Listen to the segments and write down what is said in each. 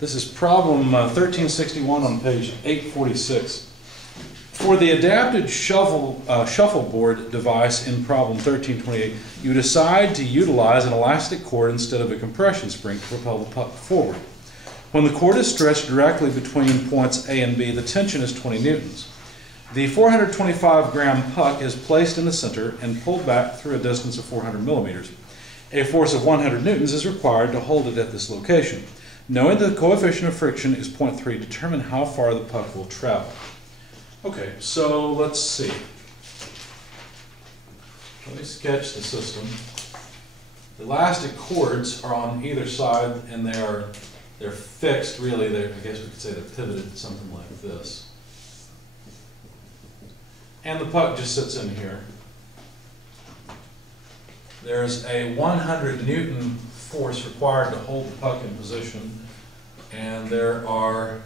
This is problem 1361 on page 846. For the adapted shuffleboard device in problem 1328, you decide to utilize an elastic cord instead of a compression spring to propel the puck forward. When the cord is stretched directly between points A and B, the tension is 20 newtons. The 425-gram puck is placed in the center and pulled back through a distance of 400 millimeters. A force of 100 newtons is required to hold it at this location. Knowing that the coefficient of friction is 0.3, determine how far the puck will travel. Okay, so let's see. Let me sketch the system. The elastic cords are on either side, and they're fixed, really. I guess we could say they're pivoted, something like this. And the puck just sits in here. There's a 100 Newton force required to hold the puck in position, and there are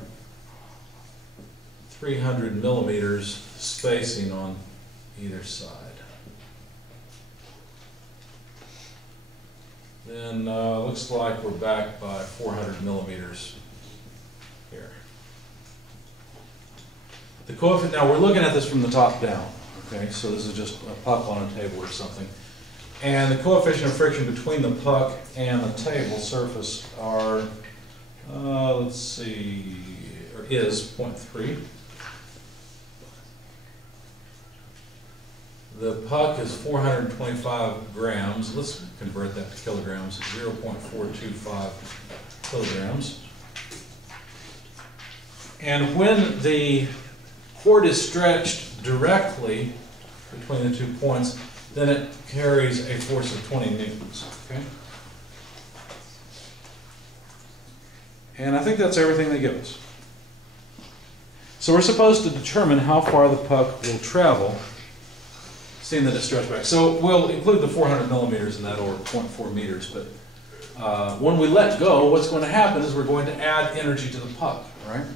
300 millimeters spacing on either side. Then looks like we're back by 400 millimeters here. The coefficient, now we're looking at this from the top down, okay? So this is just a puck on a table or something. And the coefficient of friction between the puck and the table surface are, let's see, or is 0.3. The puck is 425 grams. Let's convert that to kilograms, 0.425 kilograms. And when the cord is stretched directly between the 2 points, then it carries a force of 20 newtons. Okay? And I think that's everything they give us. So we're supposed to determine how far the puck will travel, seeing that it's stretched back. So we'll include the 400 millimeters in that, or 0.4 meters, but when we let go, what's going to happen is we're going to add energy to the puck, right?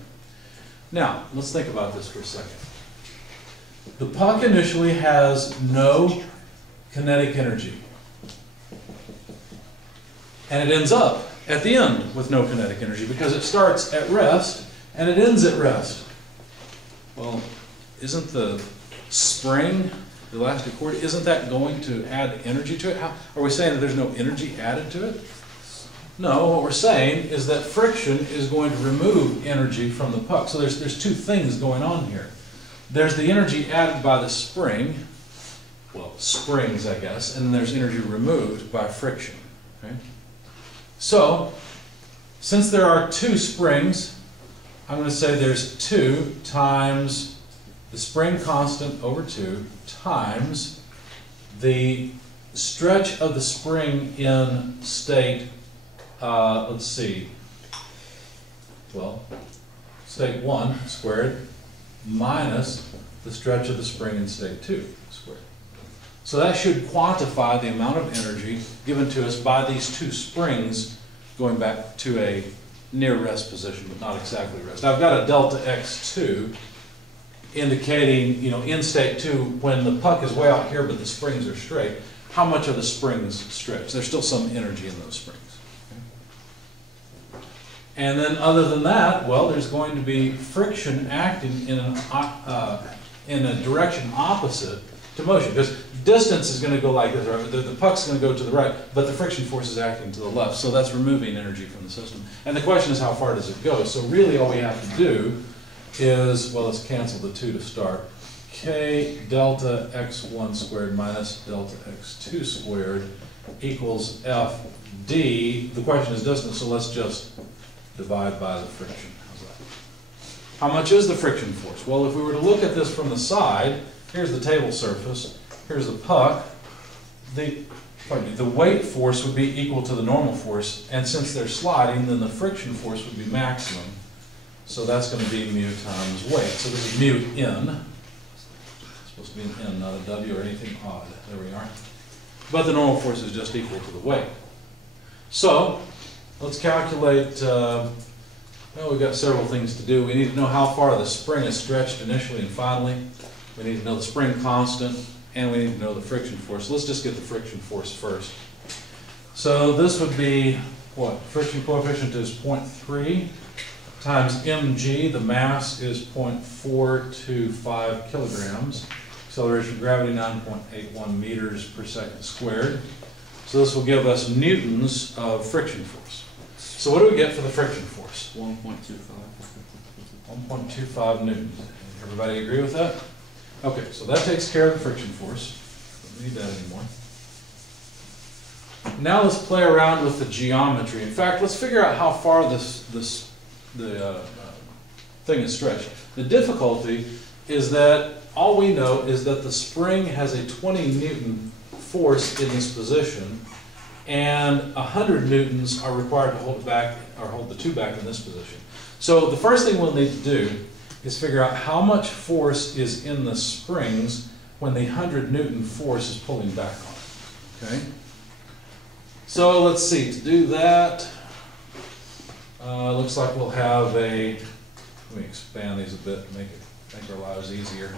Now, let's think about this for a second. The puck initially has no kinetic energy, and it ends up at the end with no kinetic energy because it starts at rest and it ends at rest. Well, isn't the spring, the elastic cord, isn't that going to add energy to it? How, are we saying that there's no energy added to it? No, what we're saying is that friction is going to remove energy from the puck. So there's two things going on here. There's the energy added by the spring, well, springs, I guess, and then there's energy removed by friction. Okay? So, since there are two springs, I'm going to say there's 2 times the spring constant over 2 times the stretch of the spring in state, let's see, well, state 1 squared minus the stretch of the spring in state 2 squared. So that should quantify the amount of energy given to us by these 2 springs going back to a near rest position, but not exactly rest. I've got a delta x2 indicating, you know, in state 2, when the puck is way out here but the springs are straight, how much of the springs stretch. There's still some energy in those springs. Okay? And then other than that, well, there's going to be friction acting in a direction opposite to motion, because distance is going to go like this, right? The puck's going to go to the right, but the friction force is acting to the left, so that's removing energy from the system. And the question is, how far does it go? So really all we have to do is, well, let's cancel the 2 to start. K delta x1 squared minus delta x2 squared equals FD. The question is distance, so let's just divide by the friction. How's that? How much is the friction force? Well, if we were to look at this from the side, here's the table surface, here's the puck, the weight force would be equal to the normal force, and since they're sliding, then the friction force would be maximum. So that's going to be mu times weight. So this is mu in. It's supposed to be an N, not a W or anything odd. There we are. But the normal force is just equal to the weight. So let's calculate, well, we've got several things to do. We need to know how far the spring is stretched initially and finally. We need to know the spring constant, and we need to know the friction force. Let's just get the friction force first. So this would be what? Friction coefficient is 0.3 times mg, the mass is 0.425 kilograms. Acceleration of gravity, 9.81 meters per second squared. So this will give us newtons of friction force. So what do we get for the friction force? 1.25. 1.25 newtons. Everybody agree with that? Okay, so that takes care of the friction force. Don't need that anymore. Now let's play around with the geometry. In fact, let's figure out how far the thing is stretched. The difficulty is that all we know is that the spring has a 20 Newton force in this position, and 100 newtons are required to hold it back, or hold the tube back in this position. So the first thing we'll need to do is figure out how much force is in the springs when the 100 Newton force is pulling back on it. Okay? So let's see, to do that, looks like we'll have a, let me expand these a bit to make our lives easier.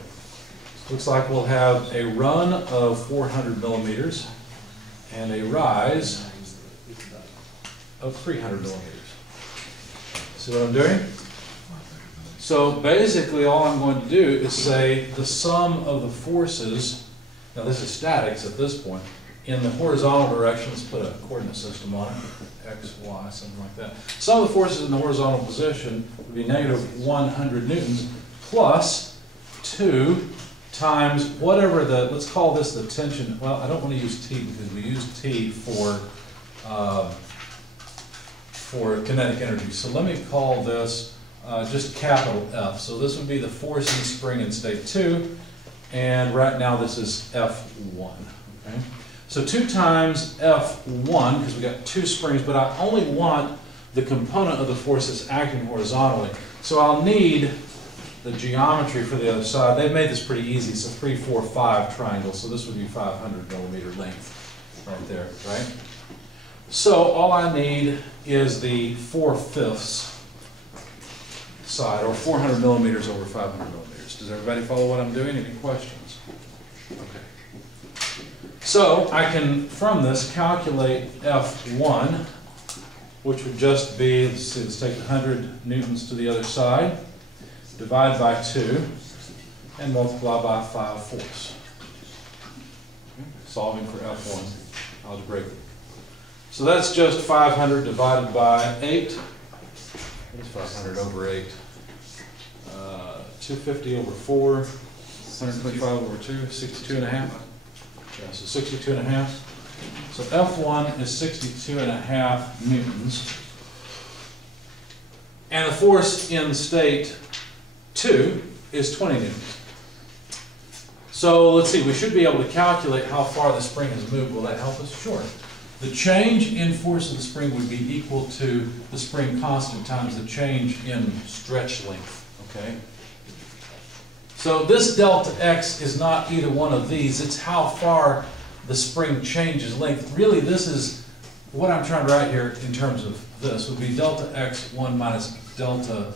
Looks like we'll have a run of 400 millimeters and a rise of 300 millimeters. See what I'm doing? So basically all I'm going to do is say the sum of the forces, now this is statics at this point, in the horizontal direction, let's put a coordinate system on it, x, y, something like that. Sum of the forces in the horizontal position would be negative 100 newtons plus 2 times whatever the, let's call this the tension, well, I don't want to use T because we use T for kinetic energy. So let me call this just capital F. So this would be the force in the spring in state 2, and right now this is F1. Okay? So 2 times F1, because we got 2 springs, but I only want the component of the force that's acting horizontally. So I'll need the geometry for the other side. They've made this pretty easy. It's a 3, 4, 5 triangle, so this would be 500 millimeter length right there, right? So all I need is the 4/5 side, or 400 millimeters over 500 millimeters. Does everybody follow what I'm doing? Any questions? Okay. So I can, from this, calculate F1, which would just be, let's see, let's take 100 newtons to the other side, divide by 2, and multiply by 5 fourths. Okay. Solving for F1 algebraically. So that's just 500 divided by 8. What is 500 over 8? 250 over 4, 125 over 2, 62 and a half. Yeah, so 62 and a half. So F1 is 62 and a half newtons. And the force in state 2 is 20 newtons. So let's see, we should be able to calculate how far the spring has moved. Will that help us? Sure. The change in force of the spring would be equal to the spring constant times the change in stretch length, okay? So this delta x is not either one of these, it's how far the spring changes length. Really, this is what I'm trying to write here in terms of this would be delta x1 minus delta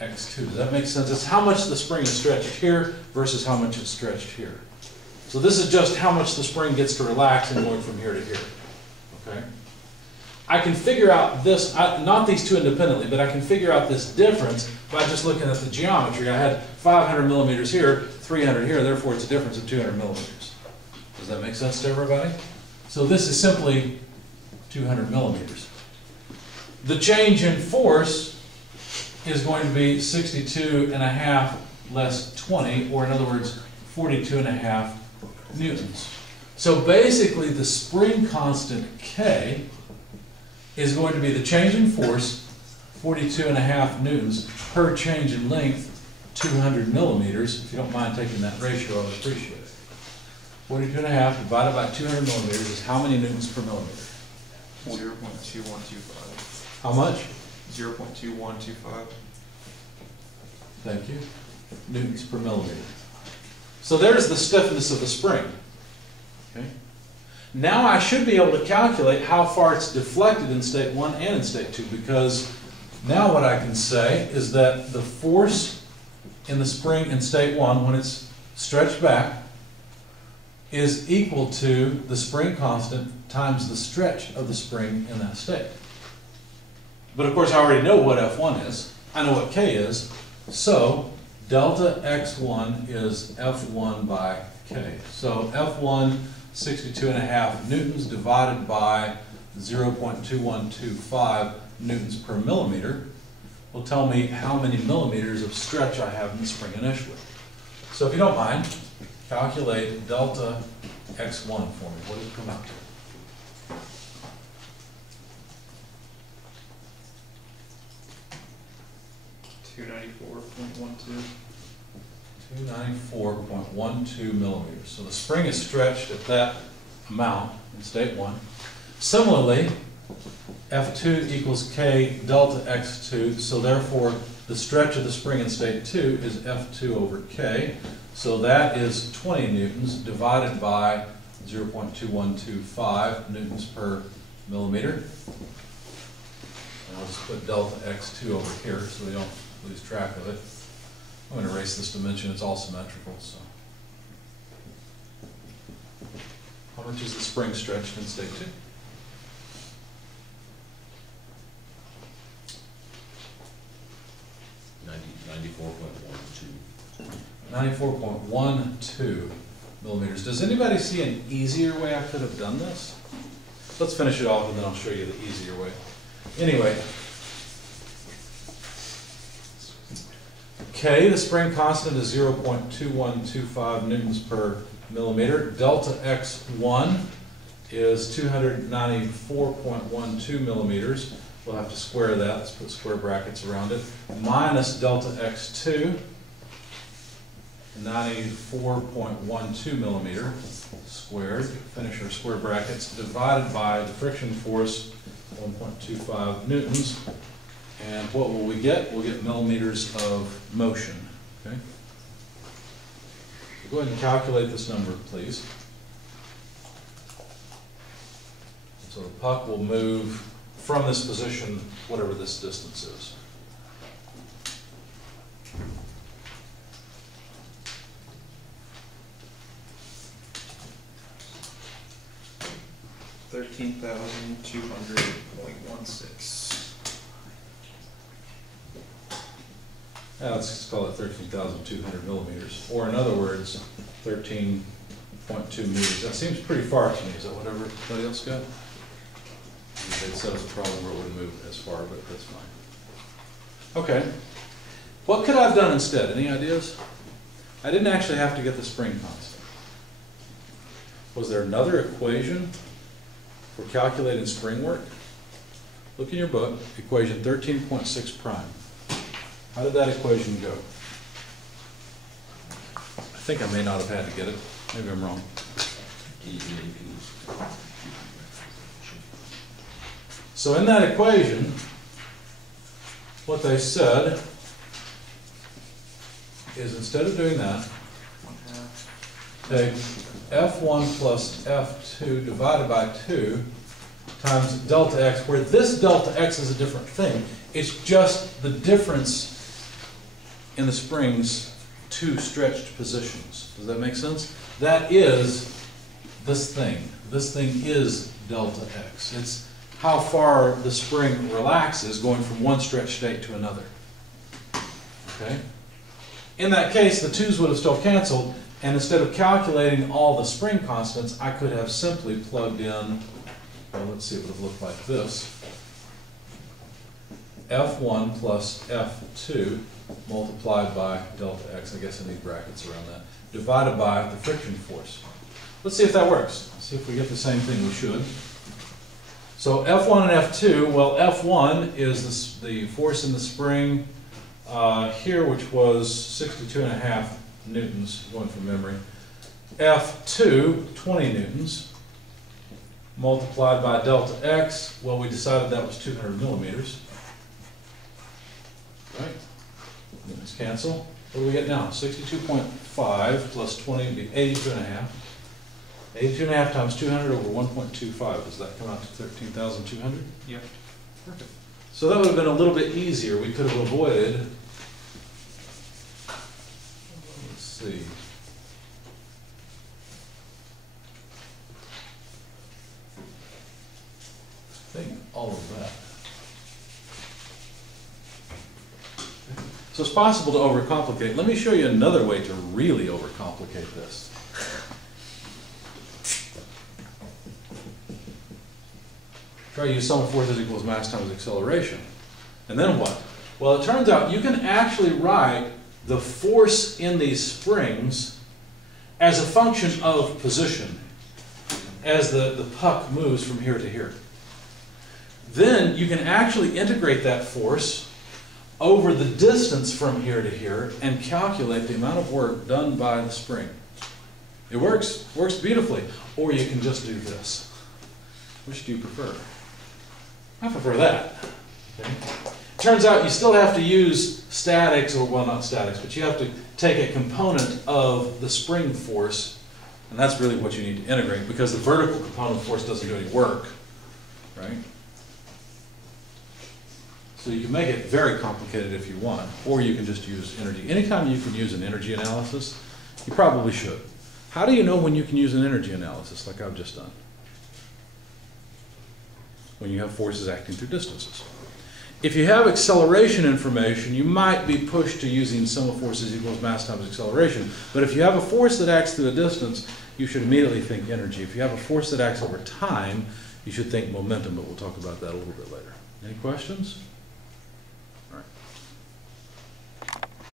x2. Does that make sense? It's how much the spring is stretched here versus how much it's stretched here. So this is just how much the spring gets to relax and going from here to here. Okay. I can figure out this, not these two independently, but I can figure out this difference by just looking at the geometry. I had 500 millimeters here, 300 here, therefore it's a difference of 200 millimeters. Does that make sense to everybody? So this is simply 200 millimeters. The change in force is going to be 62 and a half less 20, or in other words, 42 and a half newtons. So basically the spring constant K is going to be the change in force, 42 and a half newtons, per change in length, 200 millimeters. If you don't mind taking that ratio, I would appreciate it. 42 and a half divided by 200 millimeters is how many newtons per millimeter? 0.2125. How much? 0.2125. Thank you. Newtons per millimeter. So there's the stiffness of the spring. Okay. Now I should be able to calculate how far it's deflected in state 1 and in state 2, because now what I can say is that the force in the spring in state 1, when it's stretched back, is equal to the spring constant times the stretch of the spring in that state. But of course, I already know what F1 is. I know what K is. So delta X1 is F1 by K. So F1, 62.5 newtons divided by 0.2125 newtons per millimeter will tell me how many millimeters of stretch I have in the spring initially. So if you don't mind, calculate delta X1 for me. What does it come out to? 294.12. 294.12 millimeters. So the spring is stretched at that amount in state 1. Similarly, F2 equals K delta X2, so therefore the stretch of the spring in state 2 is F2 over K. So that is 20 newtons divided by 0.2125 newtons per millimeter. And I'll just put delta X2 over here so we don't lose track of it. I'm going to erase this dimension, it's all symmetrical. So, how much is the spring stretched in state 2? 94.12 millimeters. Does anybody see an easier way I could have done this? Let's finish it off and then I'll show you the easier way. Anyway, K, the spring constant, is 0.2125 newtons per millimeter. Delta X1 is 294.12 millimeters. We'll have to square that. Let's put square brackets around it. Minus delta X2, 94.12 millimeter squared. Finish our square brackets. Divided by the friction force, 1.25 newtons. And what will we get? We'll get millimeters of motion. Okay. So go ahead and calculate this number, please. So the puck will move from this position, whatever this distance is. $13,200.16. Let's just call it 13,200 millimeters, or in other words, 13.2 meters. That seems pretty far to me. Is that what everybody else got? They'd set us a problem where it wouldn't move as far, but that's fine. Okay. What could I have done instead? Any ideas? I didn't actually have to get the spring constant. Was there another equation for calculating spring work? Look in your book, equation 13.6 prime. How did that equation go? I think I may not have had to get it. Maybe I'm wrong. So in that equation, what they said is instead of doing that, take F1 plus F2 divided by 2 times delta X, where this delta X is a different thing. It's just the difference in the spring's two stretched positions. Does that make sense? That is this thing. This thing is delta X. It's how far the spring relaxes going from one stretch state to another. Okay? In that case, the 2's would have still canceled, and instead of calculating all the spring constants, I could have simply plugged in, well, let's see, it would have looked like this. F1 plus F2 multiplied by delta X, I guess I need brackets around that, divided by the friction force. Let's see if that works. Let's see if we get the same thing. We should. So F1 and F2, well, F1 is the force in the spring here, which was 62.5 newtons, going from memory. F2, 20 newtons, multiplied by delta X, well, we decided that was 200 millimeters. Right? Newtons cancel. What do we get now? 62.5 plus 20 would be 82.5. 82.5 times 200 over 1.25. Does that come out to 13,200? Yep. Perfect. So that would have been a little bit easier. We could have avoided, let's see, I think all of that. So it's possible to overcomplicate. Let me show you another way to really overcomplicate this. Try to use sum of forces equals mass times acceleration. And then what? Well, it turns out you can actually write the force in these springs as a function of position, as the puck moves from here to here. Then you can actually integrate that force over the distance from here to here and calculate the amount of work done by the spring. It works beautifully. Or you can just do this. Which do you prefer? I prefer that. Okay. Turns out you still have to use statics, or well, not statics, but you have to take a component of the spring force, and that's really what you need to integrate, because the vertical component of force doesn't do any work, right? So you can make it very complicated if you want, or you can just use energy. Anytime you can use an energy analysis, you probably should. How do you know when you can use an energy analysis like I've just done? When you have forces acting through distances. If you have acceleration information, you might be pushed to using sum of forces equals mass times acceleration. But if you have a force that acts through a distance, you should immediately think energy. If you have a force that acts over time, you should think momentum, but we'll talk about that a little bit later. Any questions?